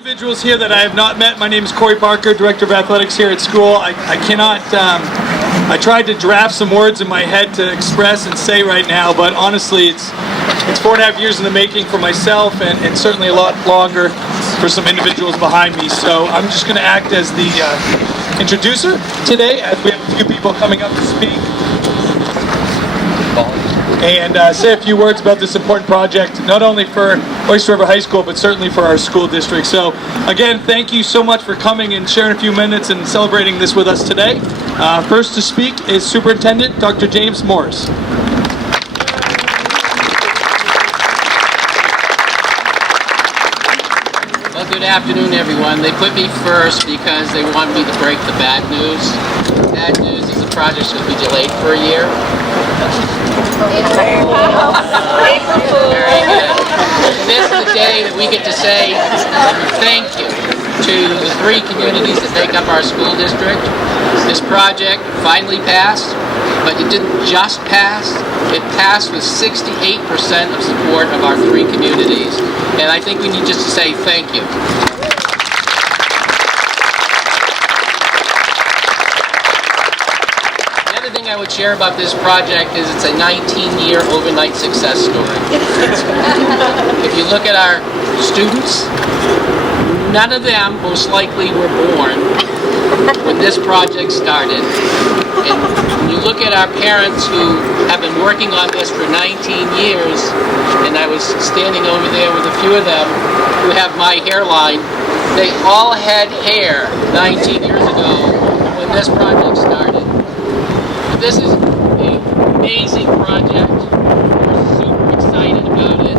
Individuals here that I have not met. My name is Corey Barker, Director of Athletics here at school. I cannot, I tried to draft some words in my head to express and say right now, but honestly it's 4.5 years in the making for myself and certainly a lot longer for some individuals behind me. So I'm just going to act as the introducer today, as we have a few people coming up to speak and say a few words about this important project, not only for Oyster River High School, but certainly for our school district. So again, thank you so much for coming and sharing a few minutes and celebrating this with us today. First to speak is Superintendent Dr. James Morris. Well, good afternoon, everyone. They put me first because they want me to break the bad news. The bad news is the project's going to be delayed for a year. Very good. This is the day that we get to say thank you to the 3 communities that make up our school district. This project finally passed, but it didn't just pass. It passed with 68% of support of our 3 communities. And I think we need just to say thank you. The thing I would share about this project is it's a 19-year overnight success story. If you look at our students, none of them most likely were born when this project started. And when you look at our parents who have been working on this for 19 years, and I was standing over there with a few of them who have my hairline, they all had hair 19 years ago when this project started. This is an amazing project. We're super excited about it.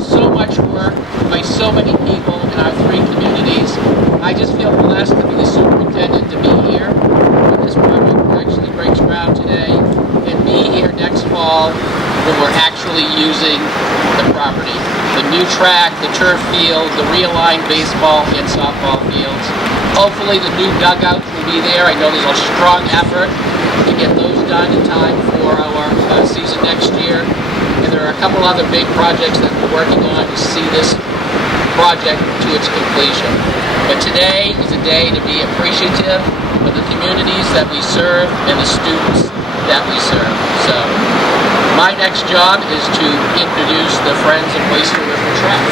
So much work by so many people in our 3 communities. I just feel blessed to be the superintendent to be here when this project actually breaks ground today and be here next fall when we're actually using the property. The new track, the turf field, the realigned baseball and softball fields. Hopefully the new dugouts will be there. I know there's a strong effort to get those done in time for our season next year. And there are a couple other big projects that we're working on to see this project to its completion. But today is a day to be appreciative of the communities that we serve and the students that we serve. So my next job is to introduce the Friends of Oyster River Track.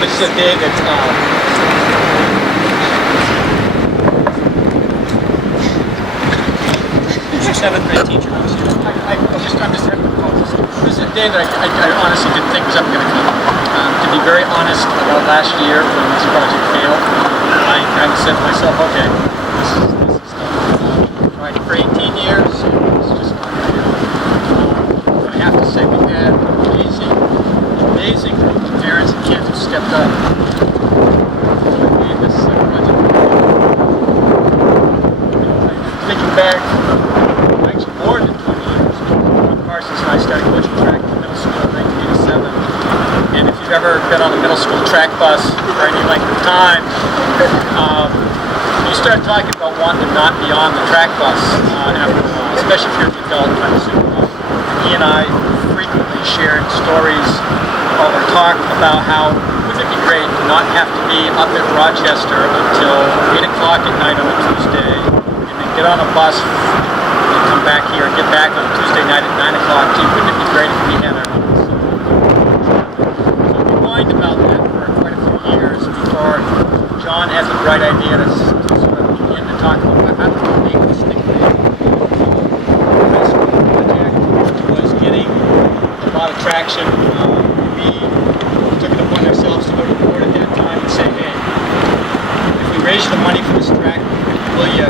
This is a day that your 7th grade teacher was here. I'm just having a call. This is a day that I honestly didn't think was ever going to come. To be very honest, about last year when this project failed, I kind of said to myself, okay, this is done. Tried for 18 years, it's just not going to do. I have to say we had amazing parents and kids who stepped up. This project. Thinking back, actually more than 20 years. Parsons and I started coaching track in middle school in 1987. And if you've ever been on a middle school track bus for any length of time, you start talking about wanting to not be on the track bus after a while, especially if you're an adult. I'm assuming. He and I frequently shared stories or talked about how wouldn't it be great to not have to be up at Rochester until 8 o'clock at night on a Tuesday, and then get on a bus and come back here and get back on a Tuesday night at 9 o'clock. Gee, wouldn't it be great if we had our own? So we whined about that for quite a few years before John has a bright idea to sort of begin to talk about how to make this thing big. Was getting a lot of traction. We took it upon ourselves to go to the board at that time and say, hey, if we raise the money for this track, will you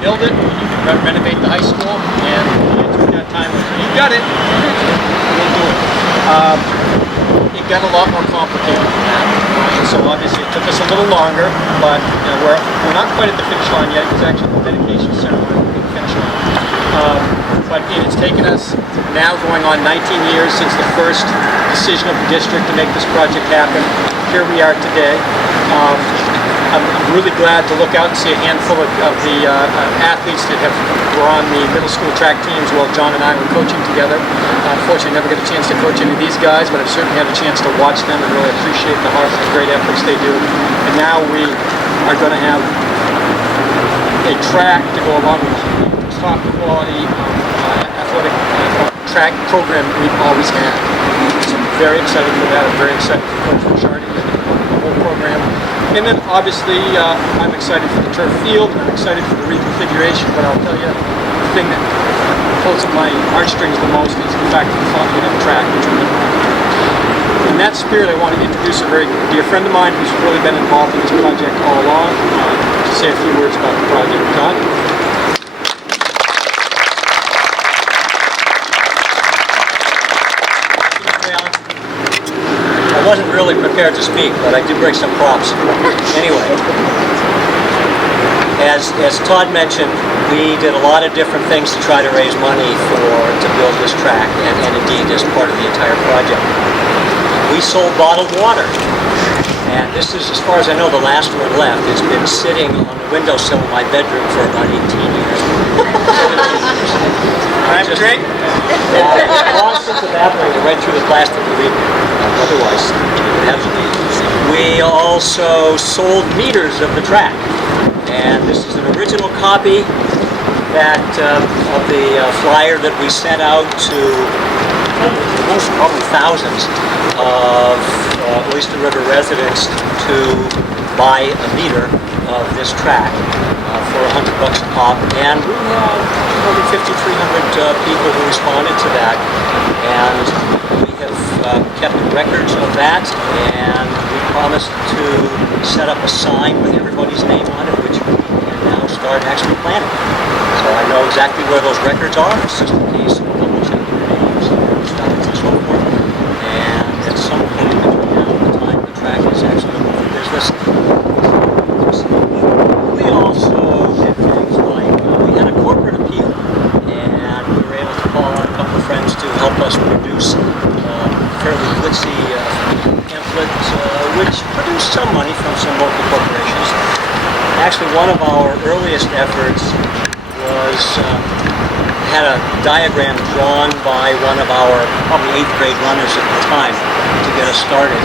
build it? Will you renovate the high school? And the answer at that time was, you got it. We'll do it. It got a lot more complicated than that. And so obviously it took us a little longer, but we're not quite at the finish line yet. It was actually the dedication ceremony at the finish line. But it's taken us now going on 19 years since the first decision of the district to make this project happen. Here we are today. I'm really glad to look out and see a handful of the athletes that were on the middle school track teams while John and I were coaching together. Unfortunately, I never get a chance to coach any of these guys, but I've certainly had a chance to watch them and really appreciate the hard and great efforts they do. And now we are going to have a track to go along with the top quality athletic track program we've always had. So I'm very excited for that. I'm very excited for Coach Richardi and the whole program. And then obviously I'm excited for the turf field, and I'm excited for the reconfiguration, but I'll tell you, the thing that pulls at my heartstrings the most is the fact that we finally have a track, which we've been working on. In that spirit, I want to introduce a very dear friend of mine who's really been involved in this project all along, to say a few words about the project. Todd? I wasn't really prepared to speak, but I did bring some props. Anyway, as Todd mentioned, we did a lot of different things to try to raise money to build this track, and indeed as part of the entire project. We sold bottled water, and this is, as far as I know, the last one left. It's been sitting on the windowsill of my bedroom for about 18 years. Have a drink? Long since evaporated right through the plastic, believe me. Otherwise, it has to be. We also sold meters of the track, and this is an original copy of the flyer that we sent out to probably thousands of Oyster River residents to buy a meter of this track for $100 a pop, and we had over 5,300 people who responded to that, and we have kept records of that, and we promised to set up a sign with everybody's name on it, which we can now start actually planning. So I know exactly where those records are. It's just a case of double checking your names and spellings and so forth, and at some point between now and the time the track is actually open for business, we also did things like we had a corporate appeal, and we were able to call on a couple of friends to help us produce a fairly glitzy pamphlet, which produced some money from some local corporations. Actually, one of our earliest efforts was had a diagram drawn by one of our probably 8th grade runners at the time to get us started,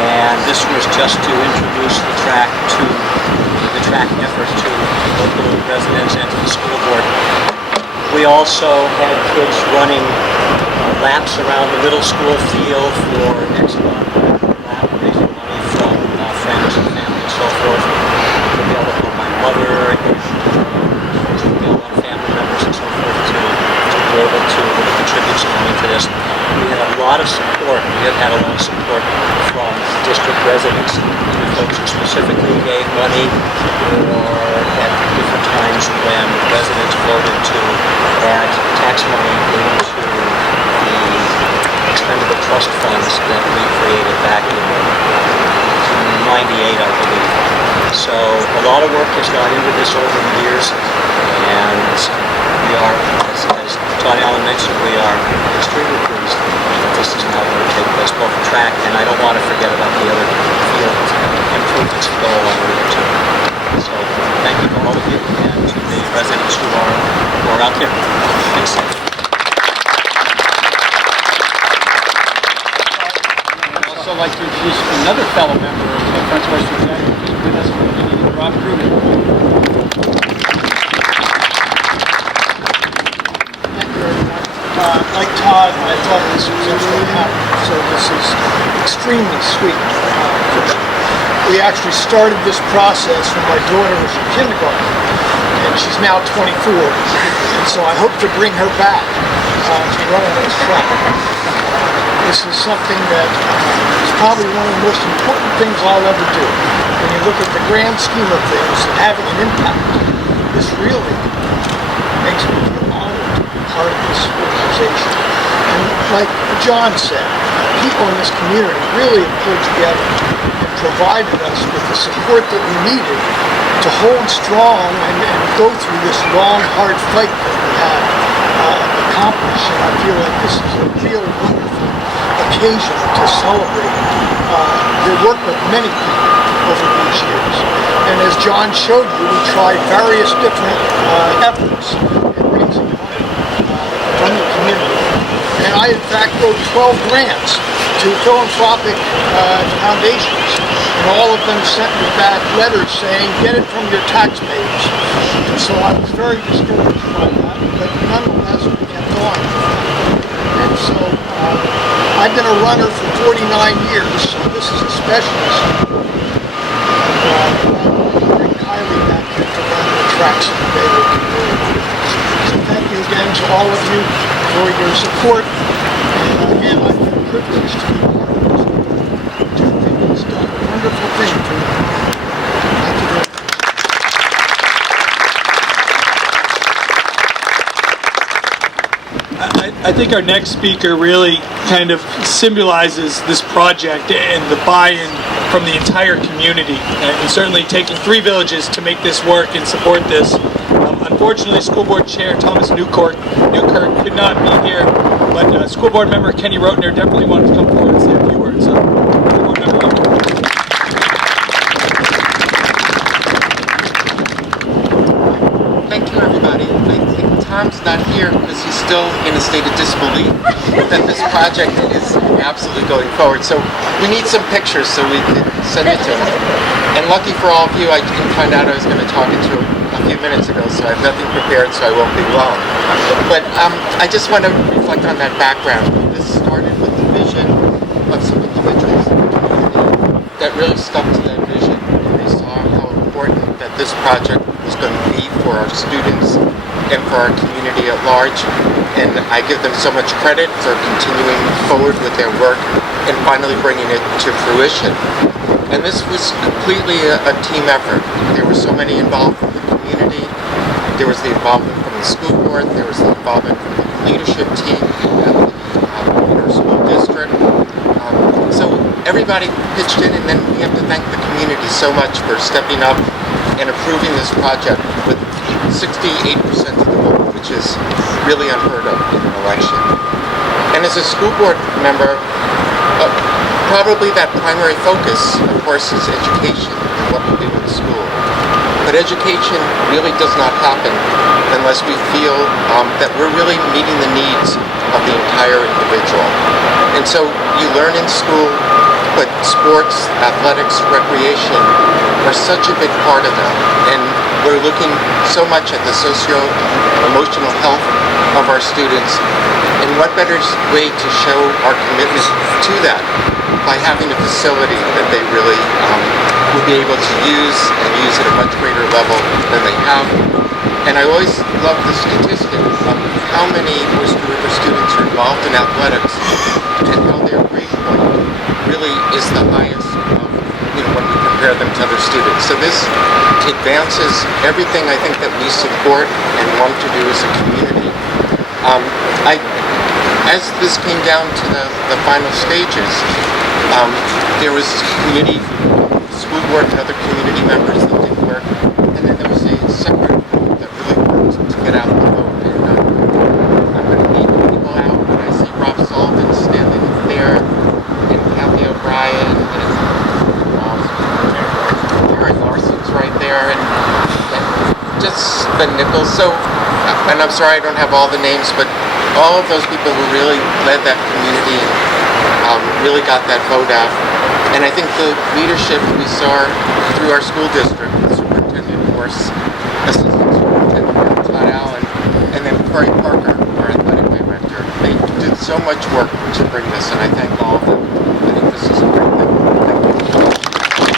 and this was just to introduce the track effort to local residents and to the school board. We also had kids running laps around the middle school field for Exelon lap, raising money from friends and family and so forth. Available my mother and family members and so forth to be able to contribute some money to this. We had a lot of support. We have had a lot of support from district residents, folks who specifically gave money, or at different times when residents voted to add tax money into the expendable trust funds that we created back in '98, I believe. So a lot of work has gone into this over the years, and we are, as Todd Allen mentioned, we are extremely pleased that this is now going to take place, both the track, and I don't want to forget about the other fields and improvements to go along with it too. So thank you to all of you and to the residents who are out there. Thanks. I'd also like to introduce another fellow member of the French West Virginia who's with us from the beginning, Rob Krugman. Like Todd, I thought this was going to happen, so this is extremely sweet for them. We actually started this process when my daughter was in kindergarten, and she's now 24, and so I hope to bring her back to run on this track. This is something that is probably one of the most important things I'll ever do. When you look at the grand scheme of things and having an impact, this really makes me feel honored to be part of this organization. And like John said, people in this community really have pulled together and provided us with the support that we needed to hold strong and go through this long, hard fight that we have accomplished. And I feel like this is a real wonderful occasion to celebrate your work with many people over these years. And as John showed you, we tried various different efforts in raising money from the community. And I, in fact, wrote 12 grants to philanthropic foundations. And all of them sent me back letters saying, get it from your taxpayers. And so I was very discouraged by that, but nonetheless, we kept on. And so I've been a runner for 49 years, so this is a specialist. And I bring Kylie back here to run the tracks in the Baylor community. So thank you again to all of you for your support. And again, I've been privileged to be part of this. I think it's done a wonderful thing for you. Thank you very much. I think our next speaker really kind of symbolizes this project and the buy-in from the entire community, and certainly taking 3 villages to make this work and support this. Unfortunately, School Board Chair Thomas Newkirk could not be here, but School Board Member Kenny Rotner definitely wanted to come forward and say a few words. So, School Board Member Rotner. Thank you, everybody. I think Tom's not here because he's still in a state of disbelief that this project is absolutely going forward. So we need some pictures so we can send it to him. And lucky for all of you, I didn't find out I was going to talk into him a few minutes ago, so I have nothing prepared, so I won't be long. But I just want to reflect on that background. This started with the vision of some individuals in the community that really stuck to that vision. And they saw how important that this project was going to be for our students and for our community at large. And I give them so much credit for continuing forward with their work and finally bringing it to fruition. And this was completely a team effort. There were so many involved from the community. There was the involvement from the school board. There was the involvement from the leadership team at our school district. So everybody pitched in, and then we have to thank the community so much for stepping up and approving this project with 68% of the vote, which is really unheard of in an election. And as a school board member, probably that primary focus, of course, is education and what we do in school. But education really does not happen unless we feel that we're really meeting the needs of the entire individual. And so you learn in school, but sports, athletics, recreation are such a big part of that. And we're looking so much at the socio-emotional health of our students. And what better way to show our commitment to that by having a facility that they really will be able to use and use at a much greater level than they have. And I always love the statistic of how many Oyster River students are involved in athletics and how their grade point really is the highest when we compare them to other students. So this advances everything I think that we support and want to do as a community. As this came down to the final stages, there was committee, school board, and other community members that did work, and then there was a separate group that really worked to get out the vote. And I'm going to meet people out, and I see Rob Sullivan standing there, and Kathy O'Brien, and Aaron Larson's right there, and just Ben Nichols. So, and I'm sorry I don't have all the names, but all of those people who really led that community and really got that vote out. And I think the leadership we saw through our school district, the superintendent, of course, assistant superintendent Todd Allen, and then Corey Parker, our athletic director, they did so much work to bring this, and I thank all of them. I think this is a great thing. Thank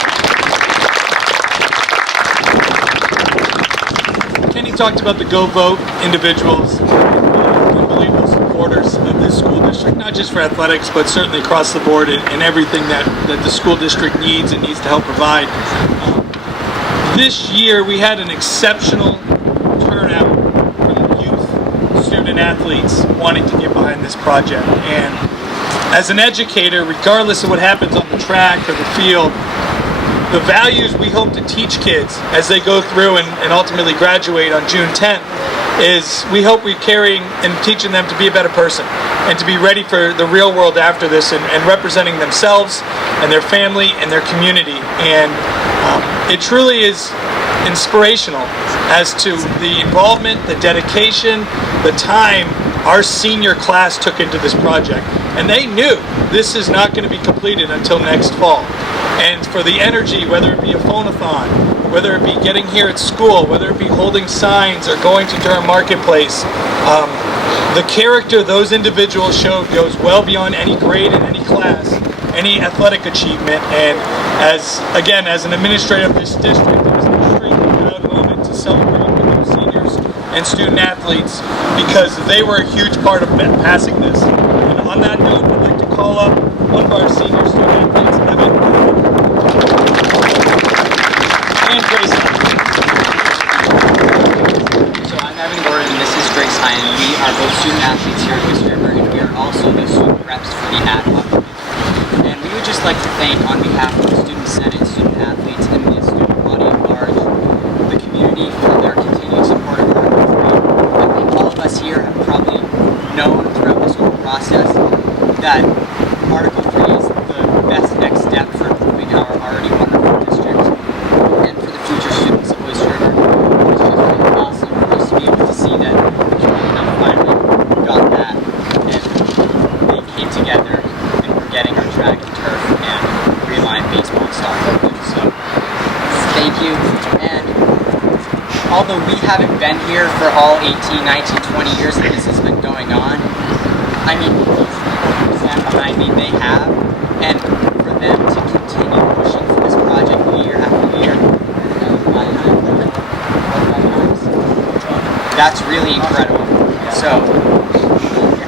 you. Kenny talked about the Go Vote individuals, unbelievable supporters of this school district, not just for athletics, but certainly across the board in everything that the school district needs and needs to help provide. This year we had an exceptional turnout from youth student athletes wanting to get behind this project. And as an educator, regardless of what happens on the track or the field, the values we hope to teach kids as they go through and ultimately graduate on June 10th is we hope we're carrying and teaching them to be a better person and to be ready for the real world after this and representing themselves and their family and their community. And it truly is inspirational as to the involvement, the dedication, the time our senior class took into this project. And they knew this is not going to be completed until next fall. And for the energy, whether it be a phone-a-thon, whether it be getting here at school, whether it be holding signs or going to Durham Marketplace, the character those individuals showed goes well beyond any grade in any class, any athletic achievement. And as an administrator of this district, it was an extremely proud moment to celebrate with those seniors and student athletes because they were a huge part of passing this. And on that note, I'd like to call up one of our senior student athletes, Evan and Grace. So I'm Evan Gordon and this is Grace Hine. We are both student athletes here at West River and we are also the student reps for the ad hoc committee. And we would just like to thank on behalf of the student senate, student athletes, and the student body at large, the community for their continued support of Article 3. I think all of us here have probably known throughout this whole process that Article 3 is the best next step for improving our already wonderful district. And for the future students of West River, it's just really awesome for us to be able to see that the community finally got that and they came together and we're getting our track and turf and realigned baseball and soccer. So thank you. And although we haven't been here for all 18, 19, 20 years that this has been going on, I mean, these people stand behind me, they have, and for them to continue pushing for this project year after year, that's really incredible. So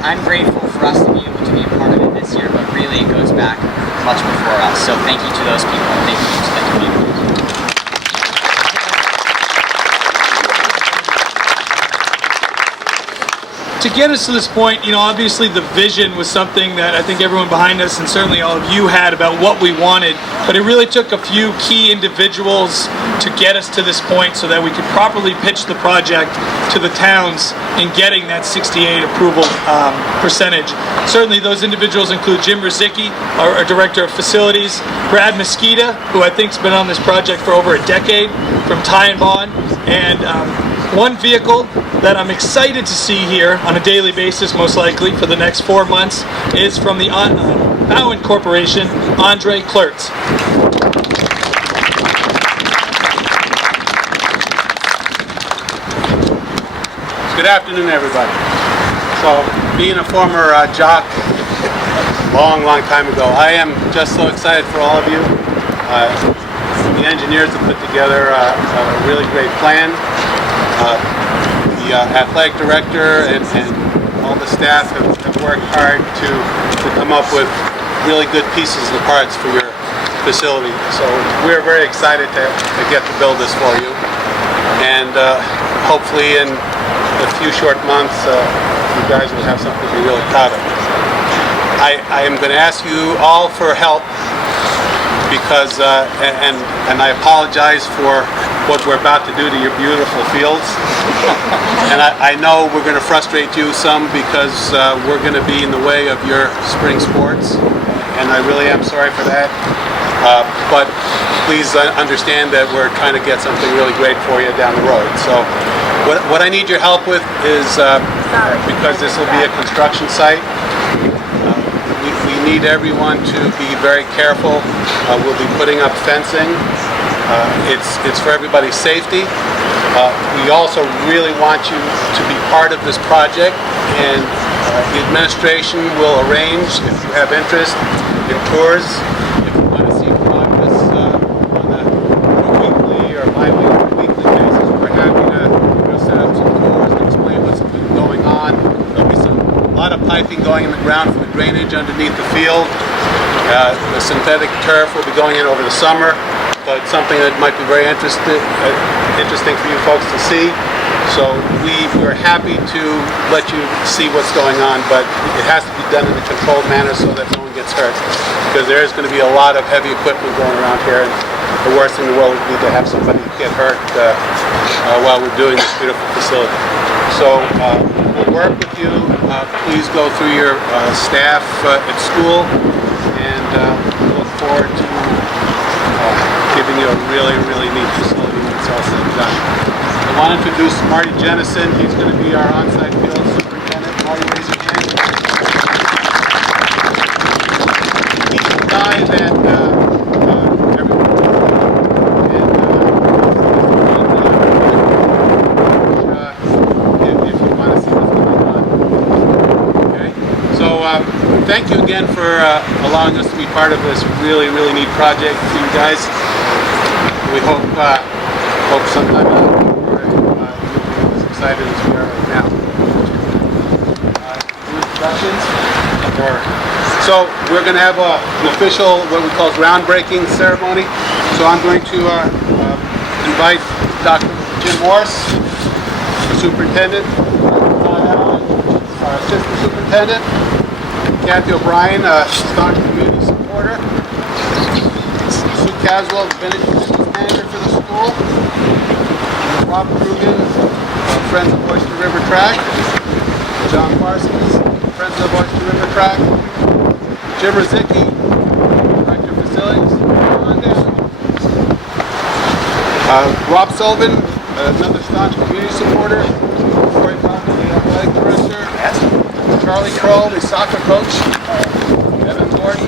I'm grateful for us to be able to be a part of it this year, but really it goes back much before us. So thank you to those people and thank you to the community. To get us to this point, obviously the vision was something that I think everyone behind us and certainly all of you had about what we wanted, but it really took a few key individuals to get us to this point so that we could properly pitch the project to the towns in getting that 68 approval percentage. Certainly those individuals include Jim Rizicki, our Director of Facilities, Brad Mosquita, who I think has been on this project for over a decade, from Ty and Bond, and one vehicle that I'm excited to see here on a daily basis, most likely for the next 4 months, is from the Bowen Corporation, Andre Klertz. Good afternoon, everybody. So, being a former jock, long time ago, I am just so excited for all of you. The engineers have put together a really great plan. The athletic director and all the staff have worked hard to come up with really good pieces and parts for your facility. So we're very excited to get to build this for you. And hopefully in a few short months, you guys will have something to be really proud of. I am going to ask you all for help because, and I apologize for what we're about to do to your beautiful fields. And I know we're going to frustrate you some because we're going to be in the way of your spring sports, and I really am sorry for that. But please understand that we're trying to get something really great for you down the road. So what I need your help with is, because this will be a construction site, we need everyone to be very careful. We'll be putting up fencing. It's for everybody's safety. We also really want you to be part of this project, and the administration will arrange, if you have interest, in tours. If you want to see progress on a weekly or bi-weekly basis, we're happy to set up some tours and explain what's going on. There'll be a lot of piping going in the ground for the drainage underneath the field. The synthetic turf will be going in over the summer, but something that might be very interesting for you folks to see. So we're happy to let you see what's going on, but it has to be done in a controlled manner so that no one gets hurt, because there is going to be a lot of heavy equipment going around here, and the worst thing in the world would be to have somebody get hurt while we're doing this beautiful facility. So we'll work with you. Please go through your staff at school, and look forward to giving giving you a really, really neat facility when it's all said and done. I want to introduce Marty Jennison. He's going to be our on-site field superintendent. Marty, raise your hand. He's the guy that if you want to see what's going on. Okay? So thank you again for allowing us to be part of this really, really neat project for you guys. We hope sometime we're as excited as we are right now. Introductions? So we're going to have an official, what we call groundbreaking ceremony. So I'm going to invite Dr. Jim Morris, the superintendent, Todd Allen, our assistant superintendent, Kathy O'Brien, a staunch community supporter, Sue Caswell, business manager for the school, Rob Krugen, Friends of Oyster River Track, John Parsons, Friends of Oyster River Track, Jim Rizicki, Director of Facilities, come on down. Rob Sullivan, another staunch community supporter, Corey Parker, the athletic director, Charlie Kroll, the soccer coach, Evan Gordon,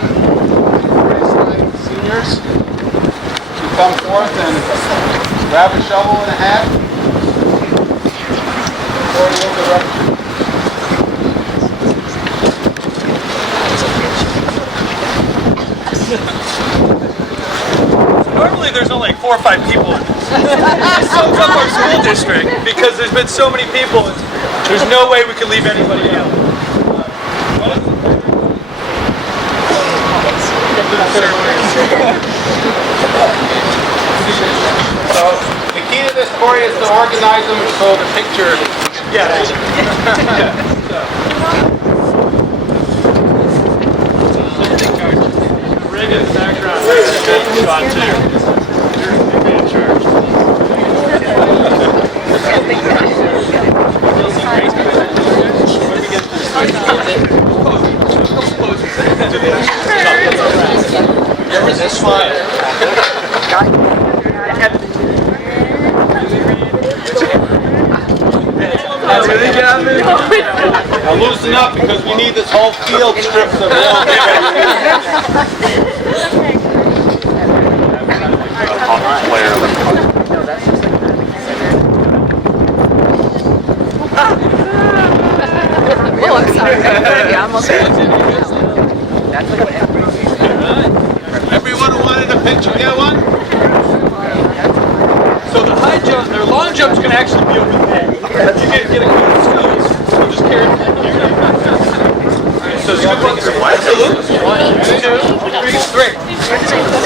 Grace Knight, seniors, to come forth and grab a shovel and a hat. Corey will direct you. Normally there's only like 4 or 5 people. This sums up our school district because there's been so many people. There's no way we could leave anybody out. So the key to this, Corey, is to organize them so the picture. Yeah. Rig in the background. Shot too. You're in charge. This fine. Now loosen up because we need this whole field stripped of Oh, I'm sorry. Yeah, I'm okay. Everyone who wanted a picture, get one? So the high jump, or long jump's going to actually be over there. You get a good squeeze. We'll just carry it here. So you can put some absolutely. 1, 2, 3.